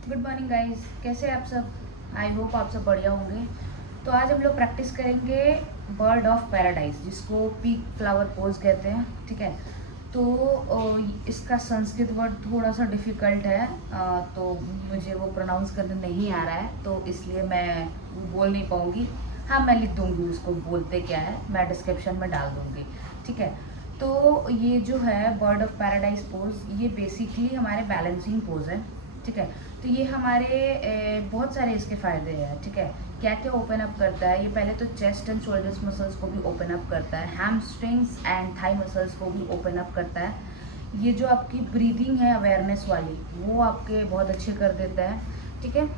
Good morning guys, कैसे हैं आप सब। आई होप आप सब बढ़िया होंगे। तो आज हम लोग प्रैक्टिस करेंगे बर्ड ऑफ पैराडाइज, जिसको पीक फ्लावर पोज कहते हैं। ठीक है। तो इसका संस्कृत वर्ड थोड़ा सा डिफ़िकल्ट है, तो मुझे वो प्रोनाउंस करने नहीं आ रहा है, तो इसलिए मैं वो बोल नहीं पाऊँगी। हाँ, मैं लिख दूँगी उसको बोलते क्या है, मैं डिस्क्रिप्शन में डाल दूँगी। ठीक है। तो ये जो है बर्ड ऑफ पैराडाइज पोज, ये बेसिकली हमारे बैलेंसिंग पोज है। ठीक है। तो ये हमारे बहुत सारे इसके फ़ायदे हैं। ठीक है। क्या क्या ओपन अप करता है, ये पहले तो चेस्ट एंड शोल्डर्स मसल्स को भी ओपन अप करता है, हैमस्ट्रिंग्स एंड थाई मसल्स को भी ओपन अप करता है। ये जो आपकी ब्रीदिंग है अवेयरनेस वाली, वो आपके बहुत अच्छे कर देता है। ठीक है।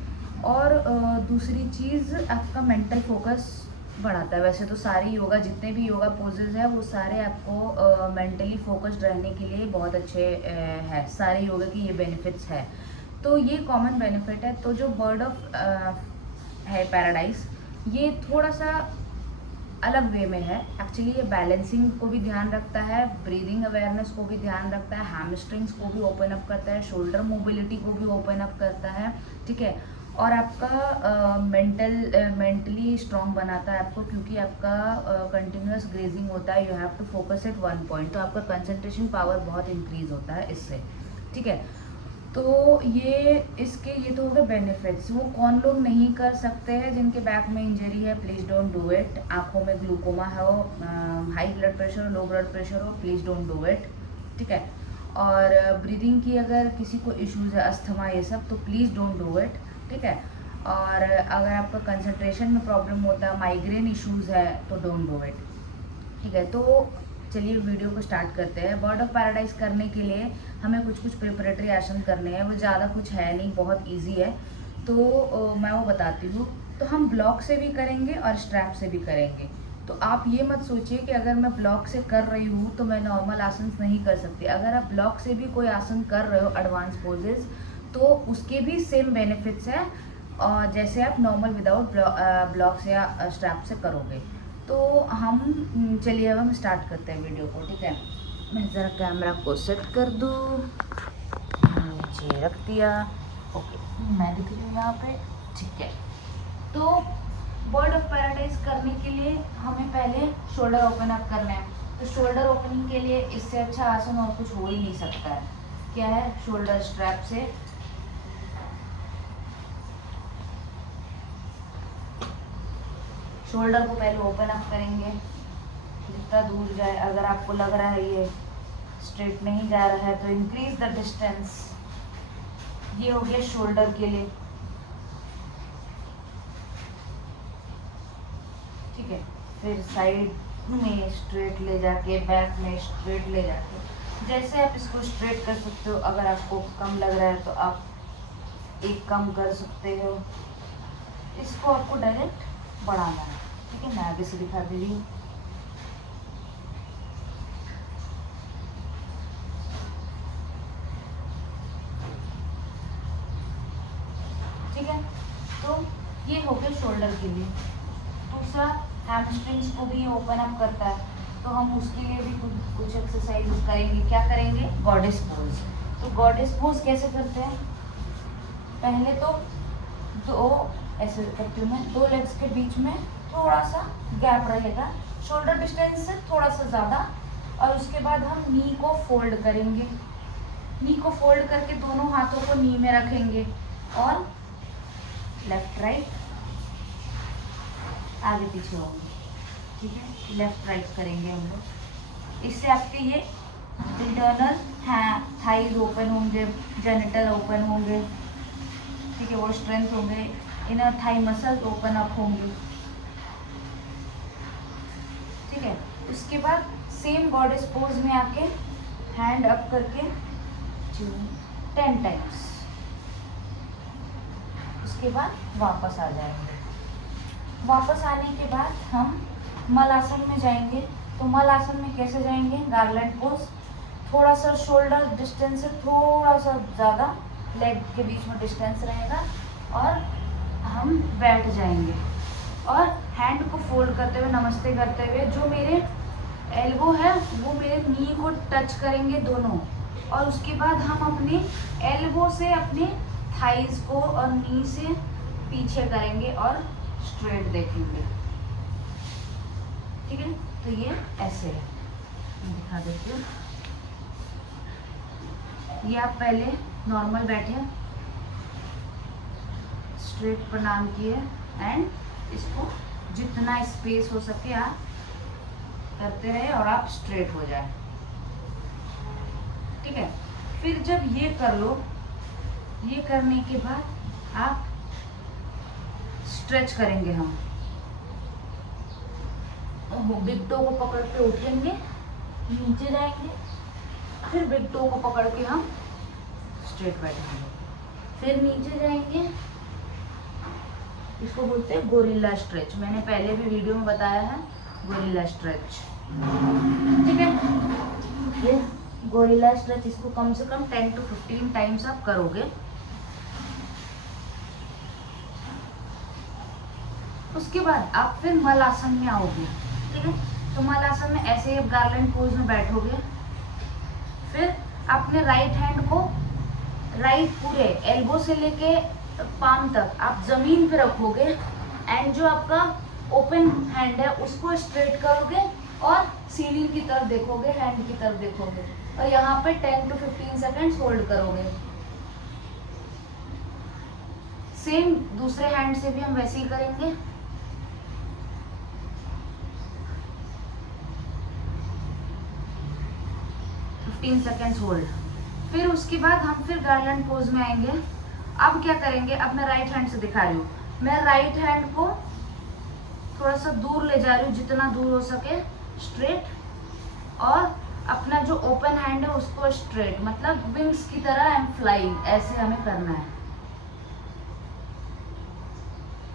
और दूसरी चीज़, आपका मेंटल फोकस बढ़ाता है। वैसे तो सारी योगा, जितने भी योगा पोजेज है, वो सारे आपको मेंटली फोकस्ड रहने के लिए बहुत अच्छे है। सारे योगा की ये बेनिफिट्स है। तो ये कॉमन बेनिफिट है। तो जो बर्ड ऑफ है पैराडाइज, ये थोड़ा सा अलग वे में है। एक्चुअली ये बैलेंसिंग को भी ध्यान रखता है, ब्रीदिंग अवेयरनेस को भी ध्यान रखता है, हैमस्ट्रिंग्स को भी ओपन अप करता है, शोल्डर मोबिलिटी को भी ओपन अप करता है। ठीक है। और आपका मेंटली स्ट्रॉन्ग बनाता है आपको, क्योंकि आपका कंटिन्यूस ग्रेजिंग होता है। You have to focus at one point, तो आपका कंसंट्रेशन पावर बहुत इंक्रीज होता है इससे। ठीक है। तो ये तो हो गए बेनिफिट्स। वो कौन लोग नहीं कर सकते हैं, जिनके बैक में इंजरी है, प्लीज़ डोंट डू इट। आँखों में ग्लूकोमा हो, हाई ब्लड प्रेशर हो, लो ब्लड प्रेशर हो, प्लीज़ डोंट डू इट। ठीक है। और ब्रीदिंग की अगर किसी को इश्यूज़ है, अस्थमा ये सब, तो प्लीज़ डोंट डू इट। ठीक है। और अगर आपका कंसंट्रेशन में प्रॉब्लम होता है, माइग्रेन इश्यूज़ है, तो डोंट डू इट। ठीक है। तो चलिए वीडियो को स्टार्ट करते हैं। बर्ड ऑफ पैराडाइज करने के लिए हमें कुछ कुछ प्रिपरेटरी आसन करने हैं। वो ज़्यादा कुछ है नहीं, बहुत इजी है। तो मैं वो बताती हूँ। तो हम ब्लॉक से भी करेंगे और स्ट्रैप से भी करेंगे। तो आप ये मत सोचिए कि अगर मैं ब्लॉक से कर रही हूँ तो मैं नॉर्मल आसन नहीं कर सकती। अगर आप ब्लॉक से भी कोई आसन कर रहे हो, एडवांस पोजेज, तो उसके भी सेम बेनिफिट्स हैं, और जैसे आप नॉर्मल विदाउट ब्लॉक से या स्ट्रैप से करोगे। तो हम चलिए अब हम स्टार्ट करते हैं वीडियो को। ठीक है। मैं ज़रा कैमरा को सेट कर दूँ, नीचे रख दिया। ओके, मैं दिख रही हूँ यहाँ पे। ठीक है। तो बर्ड ऑफ पैराडाइज करने के लिए हमें पहले शोल्डर ओपन अप करना है। तो शोल्डर ओपनिंग के लिए इससे अच्छा आसन और कुछ हो ही नहीं सकता है। क्या है? शोल्डर स्ट्रैप से शोल्डर को पहले ओपन अप करेंगे, जितना दूर जाए। अगर आपको लग रहा है ये स्ट्रेट नहीं जा रहा है, तो इंक्रीज द डिस्टेंस। ये हो गया शोल्डर के लिए। ठीक है। फिर साइड में स्ट्रेट ले जाके, बैक में स्ट्रेट ले जाके, जैसे आप इसको स्ट्रेट कर सकते हो। अगर आपको कम लग रहा है तो आप एक कम कर सकते हो। इसको आपको डायरेक्ट बढ़ाना है। ठीक है। मैं आगे से दिखा दे रही हूँ। ठीक है। तो ये हो गया शोल्डर के लिए। दूसरा, हैमस्ट्रिंग्स को भी ओपन अप करता है, तो हम उसके लिए भी कुछ एक्सरसाइज करेंगे। क्या करेंगे? Goddess pose. तो गॉडेस पोज कैसे करते हैं? पहले तो दो ऐसे करते हुए दो लेग्स के बीच में थोड़ा सा गैप रहेगा, शोल्डर डिस्टेंस से थोड़ा सा ज़्यादा। और उसके बाद हम नी को फोल्ड करेंगे। नी को फोल्ड करके दोनों हाथों को नी में रखेंगे, और लेफ्ट राइट आगे पीछे होंगे। ठीक है। लेफ्ट राइट करेंगे हम लोग। इससे आपके ये इंटरनल थाइज ओपन होंगे, जेनिटल ओपन होंगे। ठीक है। वो स्ट्रेंथ होंगे, inner thigh muscles open up होंगे। ठीक है। उसके बाद सेम गॉडेस पोज में आके हैंड अप करके 10 टाइम्स। उसके बाद वापस आ जाएंगे। वापस आने के बाद हम मल आसन में जाएंगे। तो मल आसन में कैसे जाएंगे? Garland pose. थोड़ा सा शोल्डर डिस्टेंस से थोड़ा सा ज़्यादा लेग के बीच में डिस्टेंस रहेगा, और हम बैठ जाएंगे। और हैंड को फोल्ड करते हुए, नमस्ते करते हुए, जो मेरे एल्बो है वो मेरे नी को टच करेंगे दोनों। और उसके बाद हम अपने एल्बो से अपने थाइज को और नी से पीछे करेंगे और स्ट्रेट देखेंगे। ठीक है, तो ये ऐसे है, मैं दिखा देती हूँ। ये आप पहले नॉर्मल बैठे, स्ट्रेट प्रणाम किए एंड इसको जितना स्पेस हो सके आप करते रहे और आप स्ट्रेट हो जाए। ठीक है, फिर जब ये कर लो, ये करने के बाद आप स्ट्रेच करेंगे। हम बिग टो को पकड़ के उठेंगे, नीचे जाएंगे, फिर बिग टो को पकड़ के हम स्ट्रेट बैठेंगे, फिर नीचे जाएंगे। इसको बोलते हैं गोरिल्ला स्ट्रेच। मैंने पहले भी वीडियो में बताया है गोरिल्ला स्ट्रेच। ठीक है, ये गोरिल्ला स्ट्रेच, इसको कम से कम 10 to 15 टाइम्स आप करोगे। उसके बाद आप फिर मलासन में आओगे। ठीक है, तो मलासन में ऐसे ही आप गार्लैंड पोज में बैठोगे। फिर अपने राइट हैंड को राइट पूरे एल्बो से लेके पाम तक आप जमीन पे रखोगे एंड जो आपका ओपन हैंड है उसको स्ट्रेट करोगे और सीलिंग की तरफ देखोगे, हैंड की तरफ देखोगे और यहाँ पे 10 to 15 सेकेंड्स होल्ड करोगे। सेम दूसरे हैंड से भी हम वैसे ही करेंगे। Seconds hold. फिर उसके बाद हम फिर गार्लैंड पोज में आएंगे। अब क्या करेंगे, अब मैं राइट हैंड से दिखा रही हूँ, मैं राइट हैंड को थोड़ा सा दूर ले जा रही हूँ, जितना दूर हो सके स्ट्रेट, और अपना जो ओपन हैंड है उसको स्ट्रेट, मतलब विंग्स की तरह आई एम फ्लाइंग, ऐसे हमें करना है।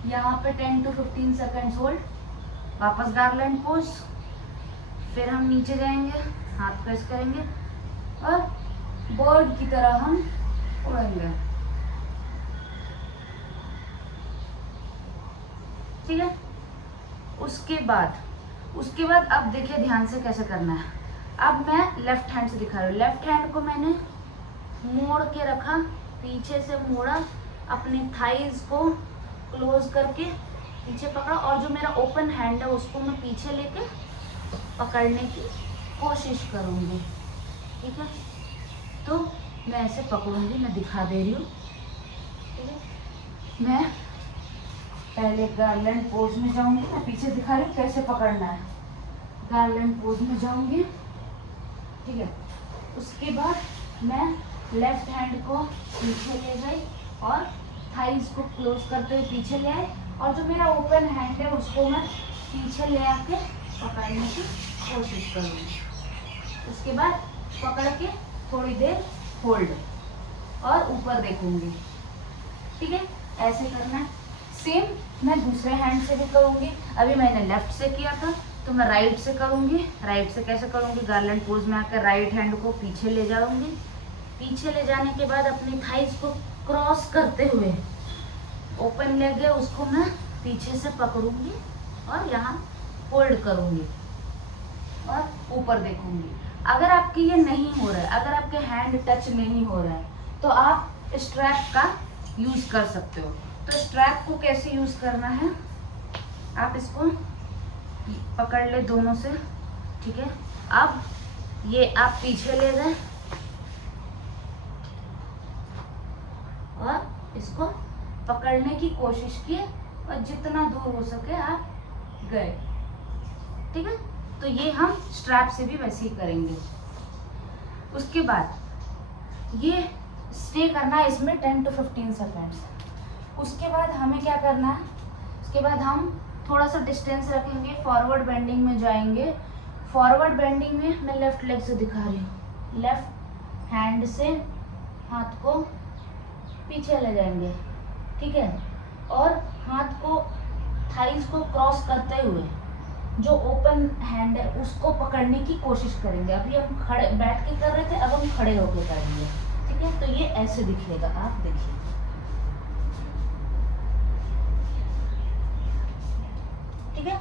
यहाँ पे 10 to 15 सेकेंड्स होल्ड, वापस गार्लैंड पोज, फिर हम नीचे जाएंगे, हाथ प्रेस करेंगे और बर्ड की तरह हम उड़ेंगे। ठीक है, उसके बाद अब देखिए ध्यान से कैसे करना है। अब मैं लेफ्ट हैंड से दिखा रही हूँ। लेफ्ट हैंड को मैंने मोड़ के रखा, पीछे से मोड़ा, अपनी थाइज को क्लोज करके पीछे पकड़ा और जो मेरा ओपन हैंड है उसको मैं पीछे लेके पकड़ने की कोशिश करूँगी। ठीक है, तो मैं ऐसे पकड़ूंगी, मैं दिखा दे रही हूँ। ठीक है, मैं पहले गार्लैंड पोज में जाऊंगी, मैं पीछे दिखा रही हूँ कैसे पकड़ना है। गार्लैंड पोज में जाऊंगी। ठीक है, उसके बाद मैं लेफ्ट हैंड को पीछे ले गई और थाइज को क्लोज करते हुए पीछे ले आई और जो मेरा ओपन हैंड है उसको मैं पीछे ले आके पकड़ने की कोशिश करूँगी। उसके बाद पकड़ के थोड़ी देर होल्ड और ऊपर देखूंगी। ठीक है, ऐसे करना है। सेम मैं दूसरे हैंड से भी करूँगी। अभी मैंने लेफ्ट से किया था तो मैं राइट से करूँगी। राइट से कैसे करूँगी, गार्लैंड पोज में आकर राइट हैंड को पीछे ले जाऊँगी। पीछे ले जाने के बाद अपनी थाइज को क्रॉस करते हुए ओपन लेग है उसको मैं पीछे से पकड़ूंगी और यहाँ होल्ड करूँगी और ऊपर देखूंगी। अगर आपके ये नहीं हो रहा है, अगर आपके हैंड टच नहीं हो रहा है तो आप स्ट्रैप का यूज़ कर सकते हो। तो स्ट्रैप को कैसे यूज़ करना है, आप इसको पकड़ ले दोनों से। ठीक है, अब ये आप पीछे ले गए और इसको पकड़ने की कोशिश किए और जितना दूर हो सके आप गए। ठीक है, तो ये हम स्ट्रैप से भी वैसे ही करेंगे। उसके बाद ये स्टे करना है इसमें 10 to 15 सेकेंड्स। उसके बाद हमें क्या करना है, उसके बाद हम थोड़ा सा डिस्टेंस रखेंगे, फॉरवर्ड बेंडिंग में जाएंगे। फॉरवर्ड बेंडिंग में मैं लेफ्ट लेग से दिखा रही हूँ। लेफ्ट हैंड से हाथ को पीछे ले जाएंगे। ठीक है, और हाथ को थाइज को क्रॉस करते हुए जो ओपन हैंड है उसको पकड़ने की कोशिश करेंगे। अभी हम खड़े बैठ के कर रहे थे, अब हम खड़े होकर करेंगे। ठीक है, तो ये ऐसे दिखेगा, आप देखिए। ठीक है,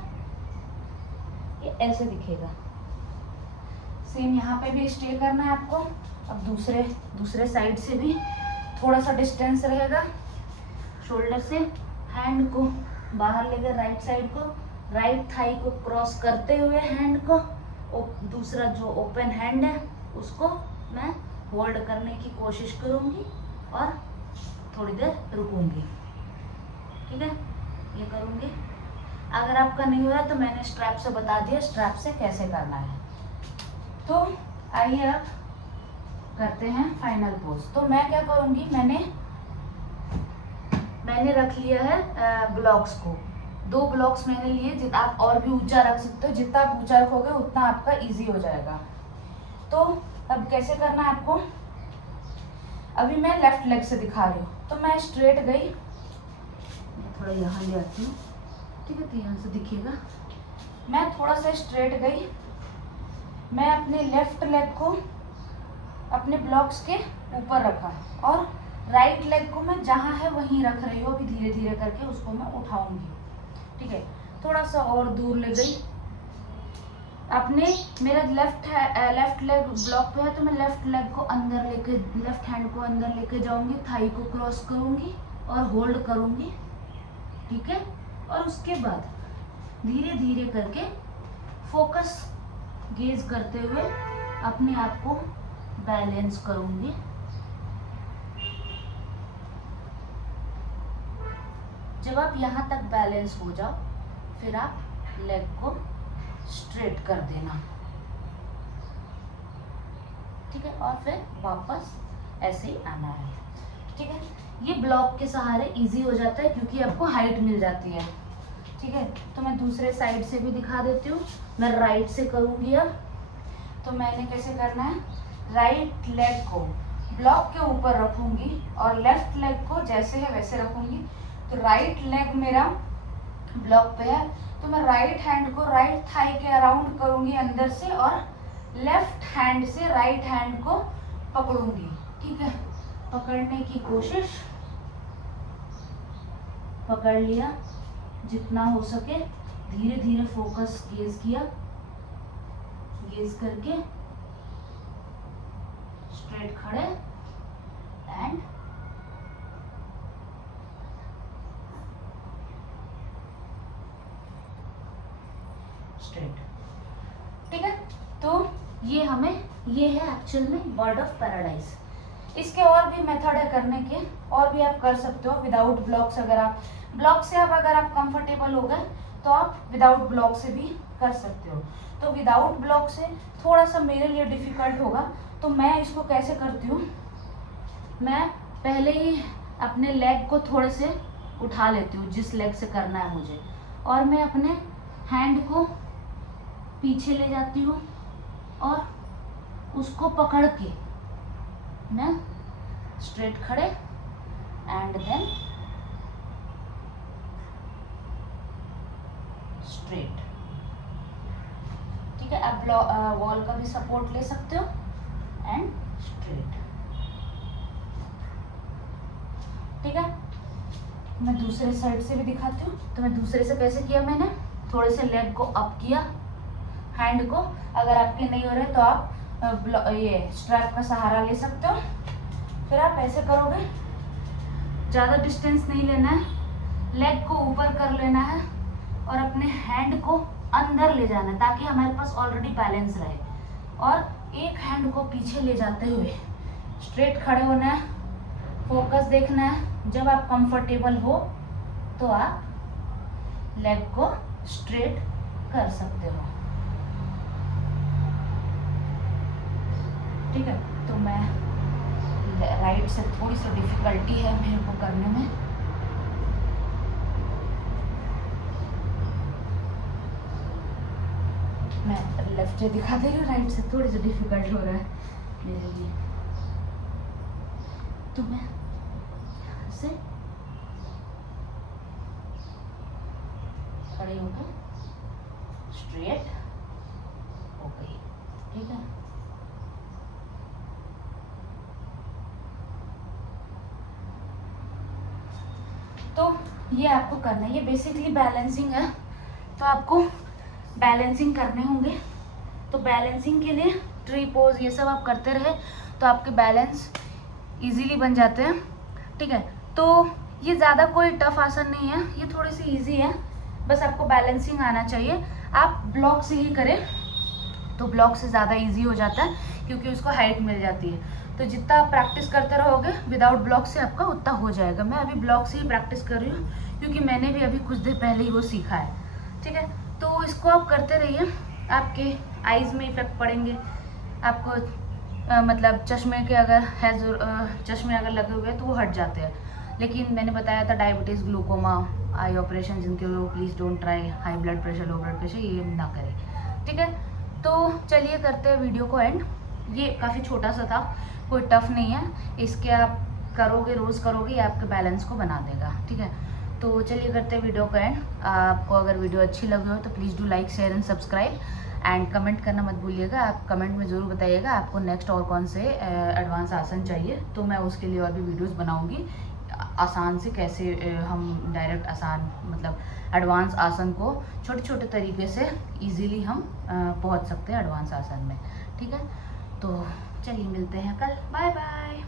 ये ऐसे दिखेगा। सेम यहाँ पे भी स्टे करना है आपको। अब दूसरे साइड से भी थोड़ा सा डिस्टेंस रहेगा शोल्डर से। हैंड को बाहर लेकर राइट साइड को, राइट थाई को क्रॉस करते हुए हैंड को, दूसरा जो ओपन हैंड है उसको मैं होल्ड करने की कोशिश करूँगी और थोड़ी देर रुकूंगी। ठीक है, ये करूँगी। अगर आपका नहीं हो रहा तो मैंने स्ट्रैप से बता दिया स्ट्रैप से कैसे करना है। तो आइए अब करते हैं फाइनल पोज। तो मैं क्या करूँगी, मैंने रख लिया है ब्लॉक्स को, 2 ब्लॉक्स मैंने लिए। आप और भी ऊंचा रख सकते हो, जितना आप ऊंचा रखोगे उतना आपका इजी हो जाएगा। तो अब कैसे करना है आपको, अभी मैं लेफ्ट लेग से दिखा रही हूँ। तो मैं स्ट्रेट गई, थोड़ा यहाँ ले आती हूँ, ठीक है, तो यहाँ से दिखेगा। मैं थोड़ा सा स्ट्रेट गई, मैं अपने लेफ्ट लेग को अपने ब्लॉक्स के ऊपर रखा और राइट लेग को मैं जहाँ है वहीं रख रही हूँ। अभी धीरे धीरे करके उसको मैं उठाऊंगी। ठीक है, थोड़ा सा और दूर ले गई अपने, मेरा लेफ्ट लेग ब्लॉक पे है तो मैं लेफ्ट लेग को अंदर लेके, लेफ्ट हैंड को अंदर लेके जाऊंगी, थाई को क्रॉस करूंगी और होल्ड करूंगी। ठीक है, और उसके बाद धीरे धीरे करके फोकस गेज करते हुए अपने आप को बैलेंस करूंगी। जब आप यहाँ तक बैलेंस हो जाओ फिर आप लेग को स्ट्रेट कर देना। ठीक है, और फिर वापस ऐसे ही आना है। ठीक है, ये ब्लॉक के सहारे इजी हो जाता है क्योंकि आपको हाइट मिल जाती है। ठीक है, तो मैं दूसरे साइड से भी दिखा देती हूँ। मैं राइट से करूँगी अब। तो मैंने कैसे करना है, राइट लेग को ब्लॉक के ऊपर रखूँगी और लेफ्ट लेग को जैसे है वैसे रखूँगी। तो राइट लेग मेरा ब्लॉक पे है तो मैं राइट हैंड को राइट थाई के अराउंड करूँगी अंदर से और लेफ्ट हैंड से राइट हैंड को पकड़ूंगी। ठीक है, पकड़ने की कोशिश, पकड़ लिया जितना हो सके, धीरे धीरे फोकस गेज किया, गेज करके स्ट्रेट खड़े एंड स्ट्रेट। ठीक है, तो ये है एक्चुअल में बर्ड ऑफ पैराडाइज। इसके और भी मेथड है करने के, और भी आप कर सकते हो विदाउट ब्लॉक्स। अगर आप ब्लॉक से अगर आप कंफर्टेबल हो गए तो आप विदाउट ब्लॉक से भी कर सकते हो। तो विदाउट ब्लॉक से थोड़ा सा मेरे लिए डिफिकल्ट होगा, तो मैं इसको कैसे करती हूँ, मैं पहले ही अपने लेग को थोड़े से उठा लेती हूँ जिस लेग से करना है मुझे, और मैं अपने हैंड को पीछे ले जाती हूँ और उसको पकड़ के मैं स्ट्रेट खड़े एंड देन स्ट्रेट। ठीक है, आप वॉल का भी सपोर्ट ले सकते हो एंड स्ट्रेट। ठीक है, मैं दूसरे साइड से भी दिखाती हूँ। तो मैं दूसरे से कैसे किया, मैंने थोड़े से लेग को अप किया, हैंड को, अगर आपके नहीं हो रहे तो आप ये स्ट्रैप का सहारा ले सकते हो। फिर आप ऐसे करोगे, ज़्यादा डिस्टेंस नहीं लेना है, लेग को ऊपर कर लेना है और अपने हैंड को अंदर ले जाना है ताकि हमारे पास ऑलरेडी बैलेंस रहे, और एक हैंड को पीछे ले जाते हुए स्ट्रेट खड़े होना है, फोकस देखना है। जब आप कंफर्टेबल हो तो आप लेग को स्ट्रेट कर सकते हो। ठीक है, तो मैं राइट से थोड़ी सी डिफिकल्टी है मेरे को करने में। मैं लेफ्ट से दिखा दे रही हूँ, राइट से थोड़ी सी डिफिकल्ट हो रहा है मेरे लिए। तो मैं यहाँ से खड़े होकर स्ट्रेट हो गई। ठीक है, तो ये आपको करना है, ये बेसिकली बैलेंसिंग है। तो आपको बैलेंसिंग करने होंगे, तो बैलेंसिंग के लिए ट्री पोज ये सब आप करते रहे तो आपके बैलेंस इजीली बन जाते हैं, ठीक है। तो ये ज़्यादा कोई टफ आसन नहीं है, ये थोड़ी सी इजी है, बस आपको बैलेंसिंग आना चाहिए। आप ब्लॉक से ही करें तो ब्लॉक से ज़्यादा इजी हो जाता है, क्योंकि उसको हाइट मिल जाती है। तो जितना आप प्रैक्टिस करते रहोगे विदाउट ब्लॉक से आपका उतना हो जाएगा। मैं अभी ब्लॉक से ही प्रैक्टिस कर रही हूँ, क्योंकि मैंने भी अभी कुछ देर पहले ही वो सीखा है, ठीक है। तो इसको आप करते रहिए, आपके आईज़ में इफेक्ट पड़ेंगे। आपको मतलब चश्मे के अगर है चश्मे अगर लगे हुए हैं तो वो हट जाते हैं। लेकिन मैंने बताया था डायबिटीज़, ग्लूकोमा, आई ऑपरेशन जिनके हो, please don't try. High blood pressure, low blood pressure, ये ना करें, ठीक है। तो चलिए करते हैं वीडियो को एंड। ये काफ़ी छोटा सा था, कोई टफ नहीं है, इसके आप करोगे, रोज़ करोगे, ये आपके बैलेंस को बना देगा, ठीक है। तो चलिए करते हैं वीडियो को एंड। आपको अगर वीडियो अच्छी लगी हो तो please do like, share and subscribe and comment करना मत भूलिएगा। आप कमेंट में ज़रूर बताइएगा आपको नेक्स्ट और कौन से एडवांस आसन चाहिए, तो मैं उसके लिए और भी वीडियोस बनाऊंगी। आसान से कैसे हम डायरेक्ट आसान मतलब एडवांस आसन को छोटे छोटे तरीके से इजीली हम पहुंच सकते हैं एडवांस आसन में, ठीक है। तो चलिए मिलते हैं कल, बाय बाय।